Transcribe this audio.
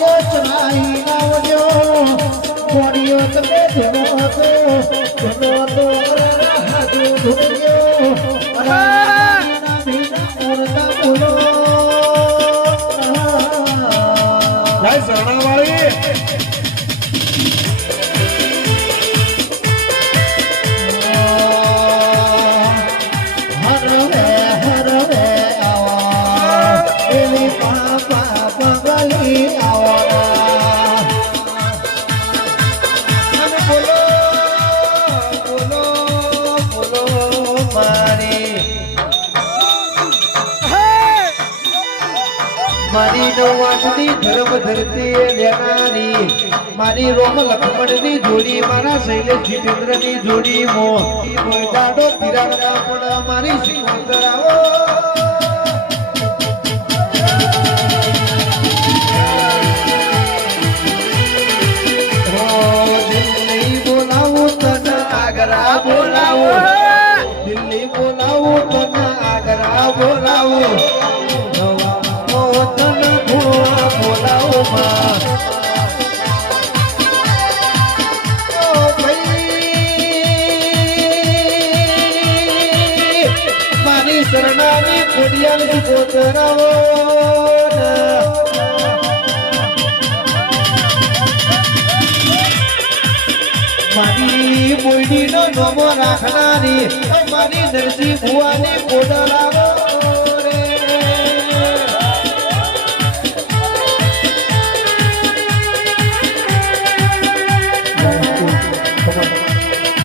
આયો ચરાઈ નાવજો કોડિયો તમે જેનો હતો જેનો હતો હાજુ ધોયો ના બીના ઓરતા બોલો જય શરણાવાળી મારી નવાસની ધર્મ ધરતી લેનારી મારી રોમ લક્ષ્મણની જોડી મારા શૈલેષ જીતેન્દ્રની જોડી દાડો તિરાડના પણ મારી સિંગોતરાવો દિલ્હી બોલાવું તને આગ્રા બોલાવો દિલ્હી બોલાવું તને આગ્રા બોલાવો મારી શરણાની ખોડિયાની ગોતરાવો મારી બોયડીનો નમો રાખનારી મારી નરસિંહ ભુવાની ગોતરાવો